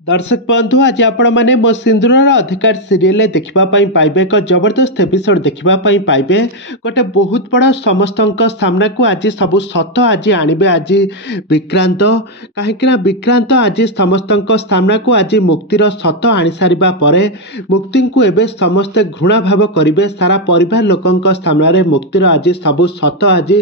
दर्शक बंधु आज आपण मैंने मो सिंदूर अधिकार सीरियल देखापी पाइबे एक जबरदस्त एपिसोड देखापी पाइबे गोटे बहुत बड़ा समस्त सामना को आज सब सत आज आणवे आज विक्रांत कहीं विक्रांत आज समस्त सामना को आज मुक्तिर सत आनी सारिबा परे मुक्ति को एवं समस्ते घृणा भाव करेंगे सारा परिवार लोकों सामने मुक्तिर आज सब सत आज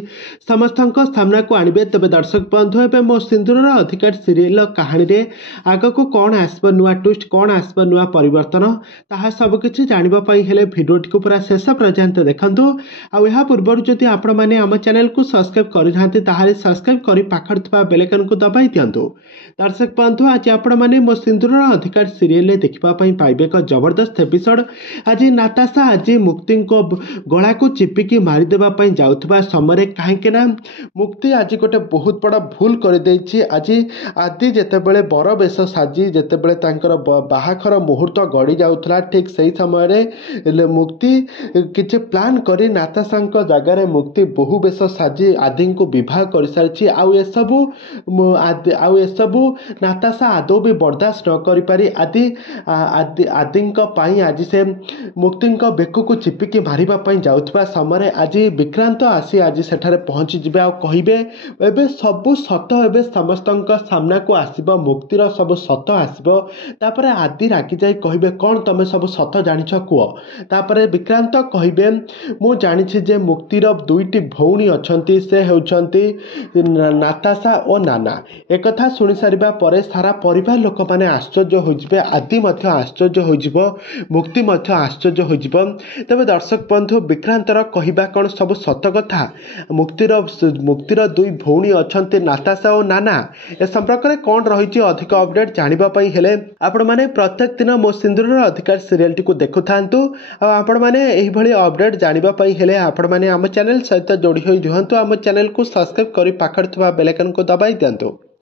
समस्त सामना को आणवे तेज दर्शक बंधु एवं मो सिंदूर अधिकार सीरियल कहानी रे आग को कौन आसब नुआ ट्विस्ट कौन आसब नुआ परिवर्तन ताहा सबकिछि जानिबा पई हेले भिडियोटी को पूरा शेष पर्यंत देखंतु आ यहा पूर्व जदि आपण माने आम चैनल को सब्सक्राइब करि नाहंते ताहाले सब्सक्राइब करि पाखर थवा बेल आइकन को दबाई दियंतु। दर्शक बंधु आज आपण माने मो सिंदूर अधिकार सीरियल देखिबा पई पाइबे एक जबरदस्त एपिसोड। आज नाताशा आज मुक्ति को गला को चिपिकी मारी देबा पई जाउथबा समय काहेकि ना मुक्ति आज गोटे बहुत बड़ा भूल कर देछि। आज आदि जेतेबेले बर बेश साजी जेतेबेले तांकर बाहाखर मुहूर्त गड़ी जाउथला ठीक सही समय मुक्ति किछि प्लान करी नाताशा जगार मुक्ति बहु बेश साजी आदि को विवाह कर सारी आउ एसबू नाताशा आदौ भी बर्दाश्त न करि पारी आदि आज से मुक्ति बेक को चिपिकी मारिबा पई जाउथबा समय आज विक्रांत आसी आज सेठारे पहुंची जिबे आ कहिबे एबे सबु सत एबे समस्त सामना को आसीबो मुक्तिर सब सत आसीबो तापरे आदि रागी जाई कहिबे कोन तमे सब सत जानिछ कुओ तापरे विक्रांत कहिबे मु जानिछि जे मुक्तिर दुईटी भौणी अछंती से हेउछंती नाताशा और नाना एक कथा सुनि सारिबा परे सारा परिवार लोक माने आश्चर्य होइजिबे आदि मध्य आश्चर्य होइजिबो मुक्ति मध्य आश्चर्य होइजिबो। तबे दर्शक बंधु विक्रांतर कहिबा कोन सब सत कथा मुक्तिर दुई भौणी अछंती नाताशा और नाना ए संपर्क रे कोन रहिछि अधिक अपडेट जानिबा पई हेले आपण माने प्रत्येक दिन मो सिंदूर अधिकार सीरियल टी को देखु थांतु आ आपण माने एही भली अपडेट जानिबा पई हेले आपण माने हम चैनल सहित जोड़ी होई रहंतु। हम चैनल को सब्सक्राइब करी पाखर थवा बेल आइकन को दबाई दियंतु।